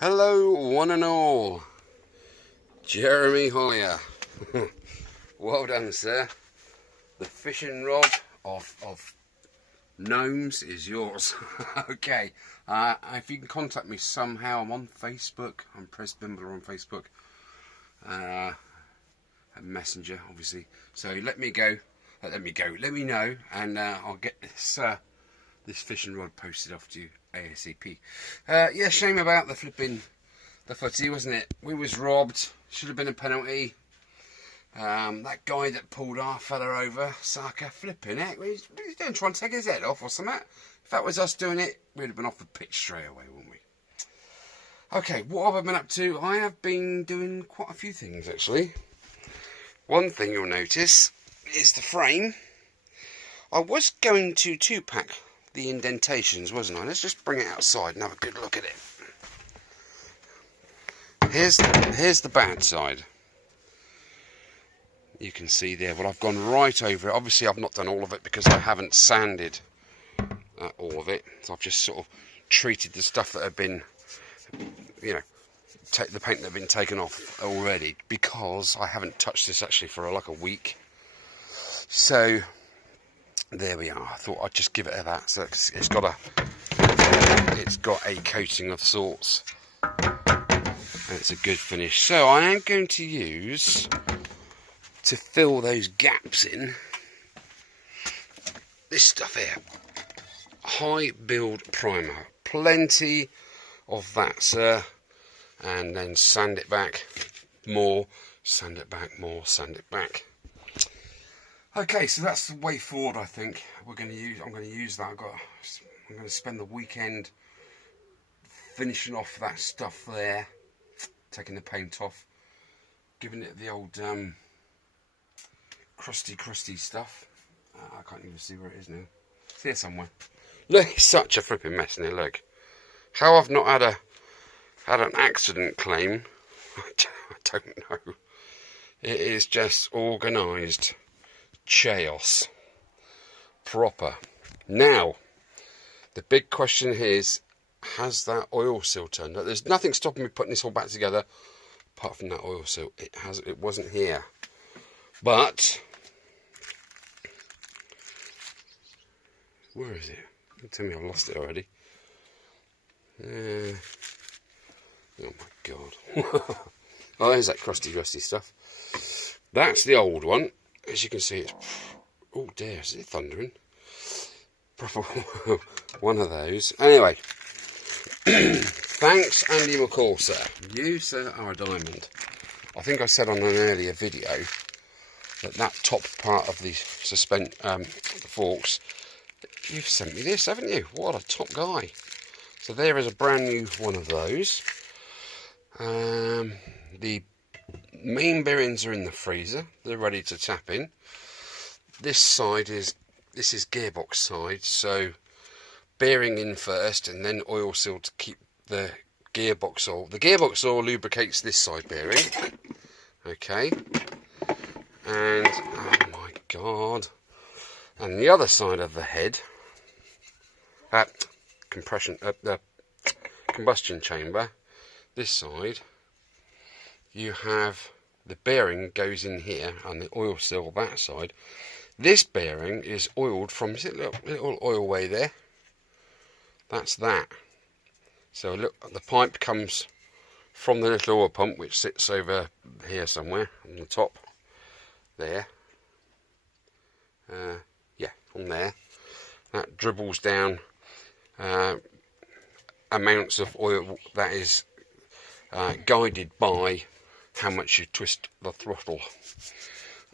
Hello one and all, Jeremy Hoyer. Well done, sir. The fishing rod of gnomes is yours. Okay, if you can contact me somehow, I'm on Facebook. I'm Pres Bimbler on Facebook, and Messenger obviously, so let me know, and I'll get this fishing rod posted off to you ASAP. Yeah, shame about the footy, wasn't it? We was robbed. Should have been a penalty. That guy that pulled our fella over, Saka, flipping it. He's doing, trying to take his head off or something. If that was us doing it, we'd have been off the pitch straight away, wouldn't we? Okay, what have I been up to? I have been doing quite a few things, actually. One thing you'll notice is the frame. I was going to 2-pack the indentations, wasn't I? Let's just bring it outside and have a good look at it. Here's the bad side. You can see there, well, I've gone right over it. Obviously, I've not done all of it because I haven't sanded all of it. So I've just sort of treated the stuff that had been, you know, the paint that had been taken off already, because I haven't touched this actually for like a week. So there we are. I thought I'd just give it a that. So it's got a coating of sorts, and it's a good finish. So I am going to use, to fill those gaps in, this stuff here, high build primer, plenty of that, sir, and then sand it back more, sand it back more, sand it back. Okay, so that's the way forward. I think I'm going to use that. I'm going to spend the weekend finishing off that stuff there, taking the paint off, giving it the old crusty stuff. I can't even see where it is now. It's here somewhere. Look, it's such a flipping mess in here. Look, how I've not had an accident claim, I don't know. It is just organised chaos proper. Now, the big question here is, has that oil seal turned up? There's nothing stopping me putting this all back together apart from that oil seal. It wasn't here, but where is it? You tell me I've lost it already. Oh my god. Oh, there's that crusty stuff. That's the old one. As you can see, it's, oh dear, is it thundering? One of those. Anyway, thanks Andy McCall, sir. You, sir, are a diamond. I think I said on an earlier video that top part of the forks, you've sent me this, haven't you? What a top guy. So there is a brand new one of those. The main bearings are in the freezer. They're ready to tap in. This is gearbox side, so bearing in first and then oil seal to keep the gearbox oil. The gearbox oil lubricates this side bearing. Okay. And oh my god. And the other side of the head, the combustion chamber, this side, you have the bearing goes in here and the oil seal that side. This bearing is oiled from, is it little oil way there? That's that. So look, the pipe comes from the little oil pump, which sits over here somewhere on the top there. Yeah, on there. That dribbles down amounts of oil that is guided by how much you twist the throttle.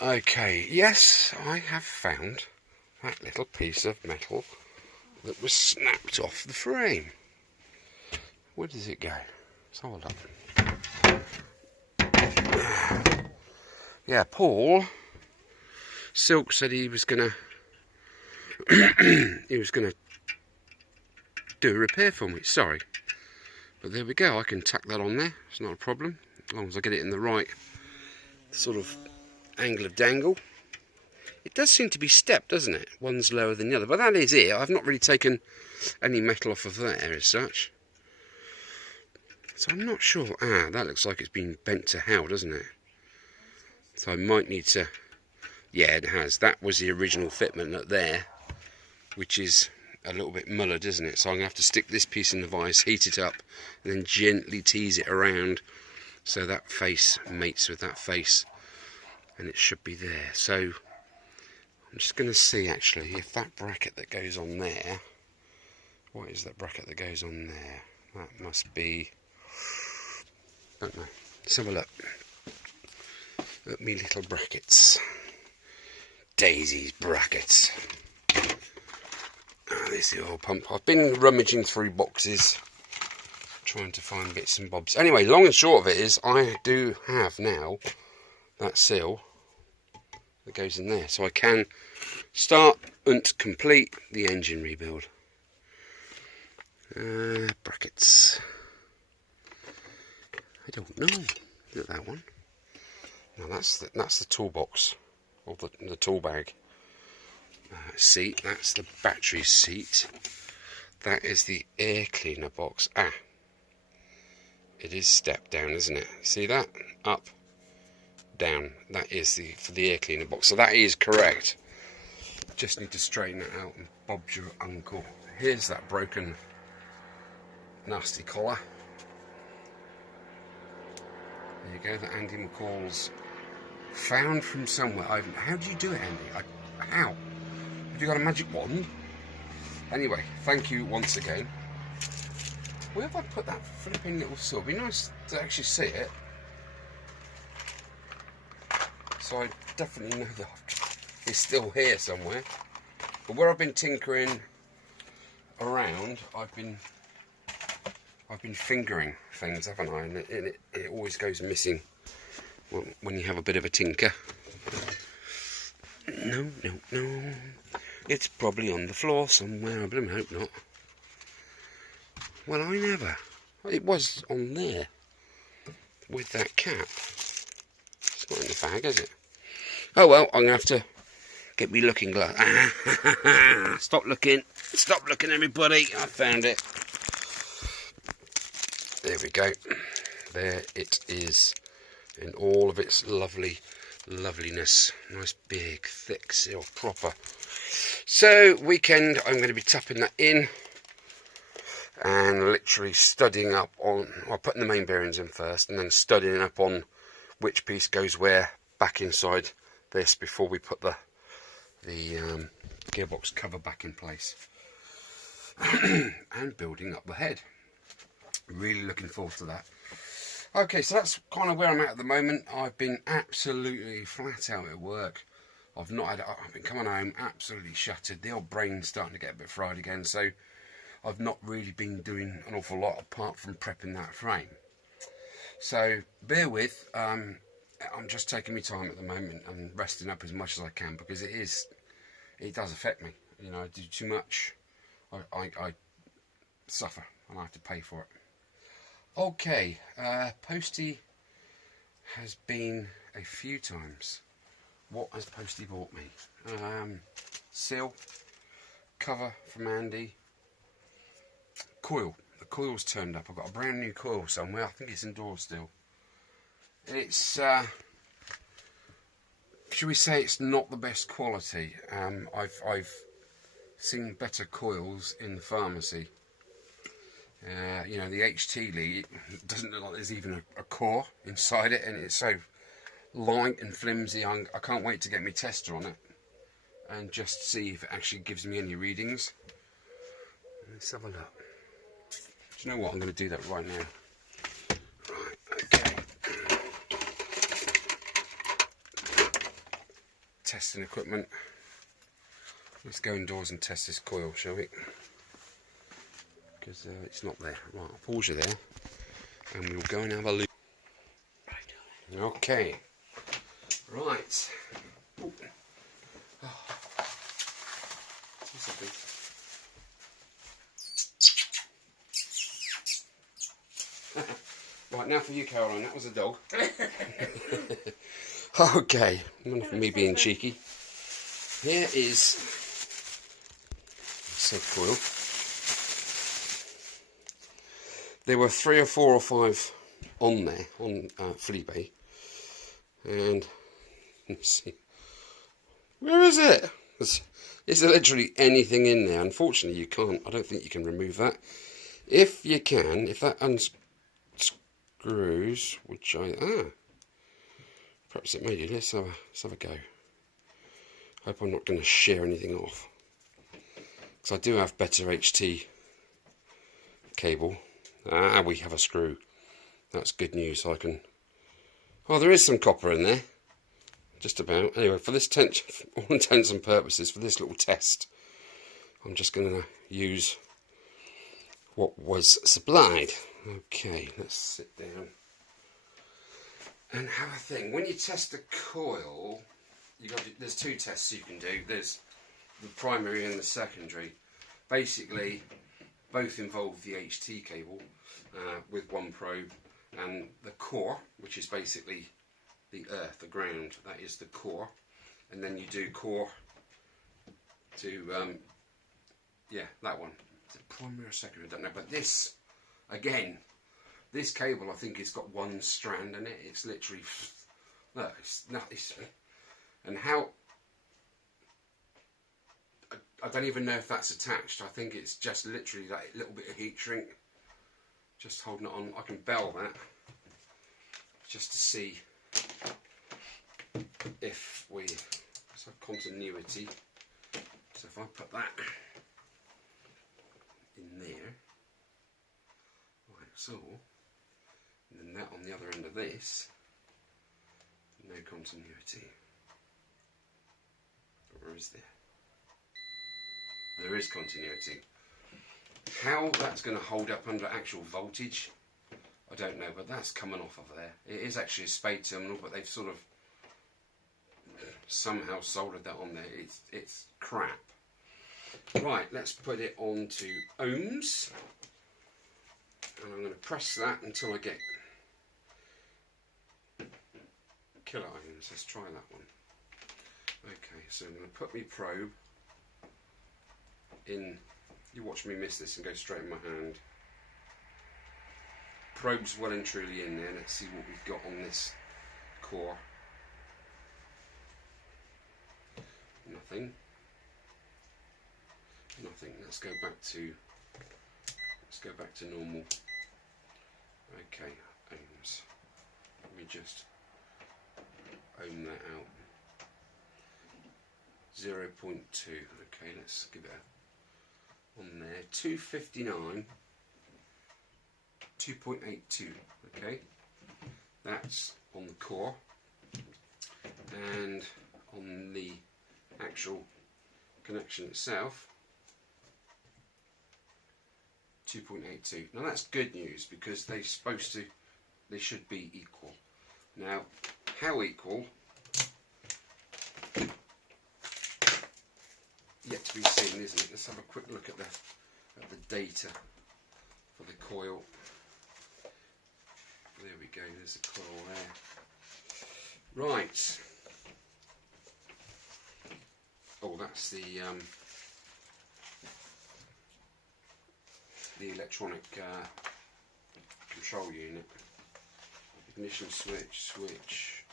Okay, yes, I have found that little piece of metal that was snapped off the frame. Where does it go? Let's hold up. Yeah, Paul Silk said he was gonna do a repair for me. Sorry, but there we go. I can tack that on there. It's not a problem as long as I get it in the right sort of angle of dangle. It does seem to be stepped, doesn't it? One's lower than the other, but that is it. I've not really taken any metal off of there as such. So I'm not sure. That looks like it's been bent to hell, doesn't it? So I might need to... Yeah, it has. That was the original fitment up there, which is a little bit mullered, isn't it? So I'm going to have to stick this piece in the vise, heat it up, and then gently tease it around so that face mates with that face, and it should be there. So I'm just going to see, actually, if that bracket that goes on there... What is that bracket that goes on there? That must be... don't know. Let's have a look. At me little brackets. Daisy's brackets. There's the oil pump. I've been rummaging through boxes trying to find bits and bobs. Anyway, long and short of it is I do have now that seal that goes in there. So I can start and complete the engine rebuild. Brackets. I don't know. Is it that one? No, that's the toolbox, or the tool bag. Seat. That's the battery seat. That is the air cleaner box. It is step down, isn't it? See that? Up, down. That is for the air cleaner box. So that is correct. Just need to straighten it out and Bob's your uncle. Here's that broken, nasty collar. There you go, that Andy McCall's found from somewhere. How do you do it, Andy? How? Have you got a magic wand? Anyway, thank you once again. Where have I put that flipping little saw? It'd be nice to actually see it. So I definitely know that it's still here somewhere. But where I've been tinkering around, I've been fingering things, haven't I? And it always goes missing when you have a bit of a tinker. No. It's probably on the floor somewhere. I blooming hope not. Well, I never. It was on there with that cap. It's not in the bag, is it? Oh well, I'm gonna have to get me looking glass. Stop looking, everybody! I found it. There we go. There it is, in all of its loveliness. Nice big thick seal, proper. So weekend I'm going to be tapping that in and literally studying up on, well, putting the main bearings in first and then studying up on which piece goes where back inside this before we put the gearbox cover back in place. And building up the head. Really looking forward to that. Okay, so that's kind of where I'm at the moment. I've been absolutely flat out at work. I've been coming home absolutely shattered. The old brain's starting to get a bit fried again, so I've not really been doing an awful lot apart from prepping that frame. So bear with. I'm just taking my time at the moment and resting up as much as I can because it does affect me. You know, I do too much, I suffer and I have to pay for it. Okay, Posty has been a few times. What has Posty bought me? Seal, cover from Andy, coil. The coil's turned up. I've got a brand new coil somewhere. I think it's indoors still. It's, should we say it's not the best quality? I've seen better coils in the pharmacy. You know, the HT lead doesn't look like there's even a core inside it, and it's so light and flimsy. I can't wait to get my tester on it and just see if it actually gives me any readings. Let's have a look. Do you know what? I'm going to do that right now. Right, okay. Testing equipment. Let's go indoors and test this coil, shall we? Because it's not there. Right, I'll pause you there and we'll go and have a look. Okay. Right. Oh. Right, now for you, Caroline. That was a dog. Okay, enough of me being cheeky. Here is said coil. there were 3 or 4 or 5 on there on Fleabay, and let's see, where is it? Is there literally anything in there? Unfortunately, you can't. I don't think you can remove that. If you can, if that unscrews, which perhaps it may do. Let's have a go. Hope I'm not going to shear anything off, because I do have better HT cable. We have a screw. That's good news. I can. Oh, there is some copper in there. Just about. Anyway, for this all intents and purposes, for this little test, I'm just going to use what was supplied. Okay, let's sit down and have a thing. When you test the coil, there's 2 tests you can do. There's the primary and the secondary. Basically, both involve the HT cable with 1 probe, and the core, which is basically the earth, the ground, that is the core, and then you do core to yeah, that one. Is it primary or secondary? I don't know, but this, again, this cable I think has got 1 strand in it. It's literally, look, it's and how, I don't even know if that's attached. I think it's just literally that little bit of heat shrink just holding it on. I can bell that just to see if we have continuity. So if I put that in there, like so, and then that on the other end of this, no continuity. Or is there? There is continuity. How that's going to hold up under actual voltage, I don't know, but that's coming off of there. It is actually a spade terminal, but they've sort of somehow soldered that on there. It's crap. Right, let's put it on to ohms, and I'm going to press that until I get kilo ohms. Let's try that one. Okay, so I'm going to put my probe in. You watch me miss this and go straight in my hand. Probe's well and truly in there. Let's see what we've got on this core. Nothing. Nothing. Let's go back to normal. Okay, ohms. Let me just ohm that out. 0.2. Okay, let's give it on there. 259. 2.82. Okay, that's on the core, and on the actual connection itself, 2.82. Now that's good news, because they should be equal. Now, how equal, yet to be seen, isn't it? Let's have a quick look at the data for the coil. There we go, there's a coil there. Right. Oh, that's the electronic control unit. Ignition switch,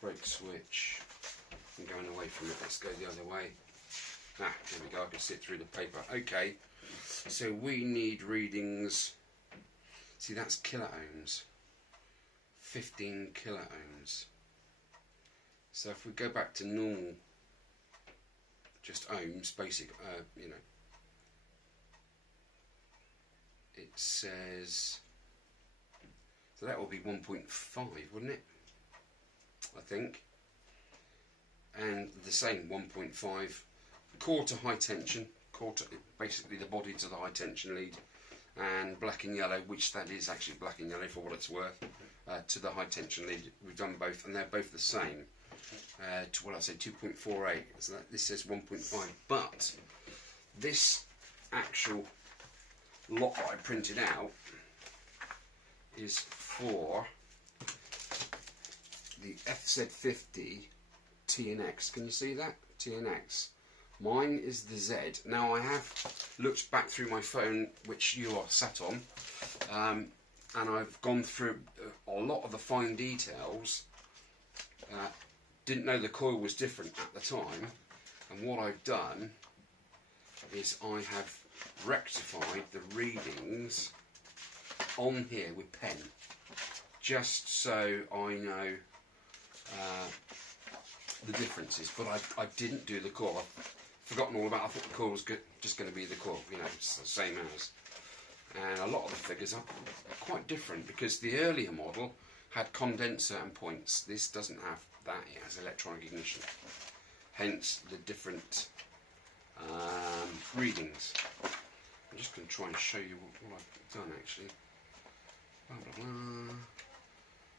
brake switch. I'm going away from it, let's go the other way. There we go, I can see it through the paper. Okay, so we need readings. See, that's kilo ohms. 15 kilo ohms. So if we go back to normal, just ohms, basic, you know, it says, so that will be 1.5, wouldn't it? I think. And the same, 1.5. Core to high tension, basically the body to the high tension lead, and black and yellow, which that is actually black and yellow for what it's worth, to the high tension lead. We've done both, and they're both the same. Well, I say 2.48, so this says 1.5, but this actual lot that I printed out is for the FZ50 TNX. Can you see that? TNX Mine is the Z. Now I have looked back through my phone, which you are sat on, and I've gone through a lot of the fine details. Didn't know the coil was different at the time, and what I've done is I have rectified the readings on here with pen, just so I know the differences. But I didn't do the coil. I've forgotten all about it. I thought the coil was just going to be the coil, you know, it's the same as. And a lot of the figures are quite different, because the earlier model had condenser and points. This doesn't have that, it has electronic ignition. Hence the different readings. I'm just going to try and show you what I've done actually. Blah, blah, blah.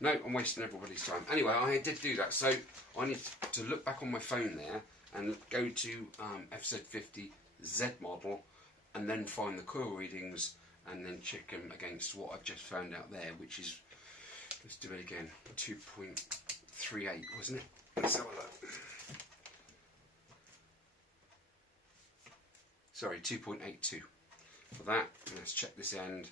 No, I'm wasting everybody's time. Anyway, I did do that, so I need to look back on my phone there and go to FZ50 Z model, and then find the coil readings, and then check them against what I've just found out there, which is, let's do it again, 2.38, wasn't it? Let's have a look. Sorry, 2.82 for that. And let's check this end.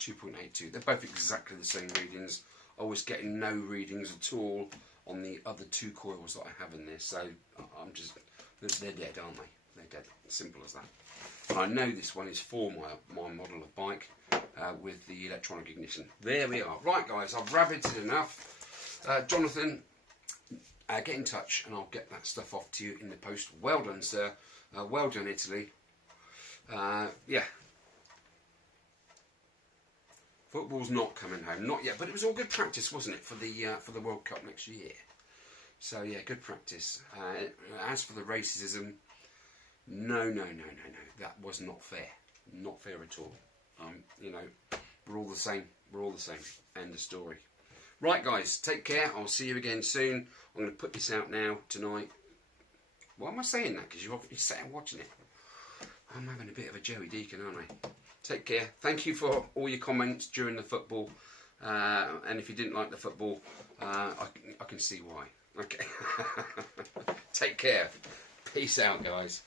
2.82. They're both exactly the same readings. I was getting no readings at all on the other two coils that I have in this, so I'm just, they're dead, aren't they? They're dead. Simple as that. And I know this one is for my model of bike with the electronic ignition. There we are. Right, guys, I've rabbited enough. Jonathan, get in touch and I'll get that stuff off to you in the post. Well done, sir. Well done, Italy. Yeah. Football's not coming home, not yet, but it was all good practice, wasn't it, for the World Cup next year? So yeah, good practice. As for the racism, no, that was not fair, not fair at all. You know, we're all the same. We're all the same. End of story. Right, guys, take care. I'll see you again soon. I'm going to put this out now tonight. Why am I saying that? Because you're obviously sat and watching it. I'm having a bit of a Joey Deacon, aren't I? Take care. Thank you for all your comments during the football. And if you didn't like the football, I can see why. Okay. Take care. Peace out, guys.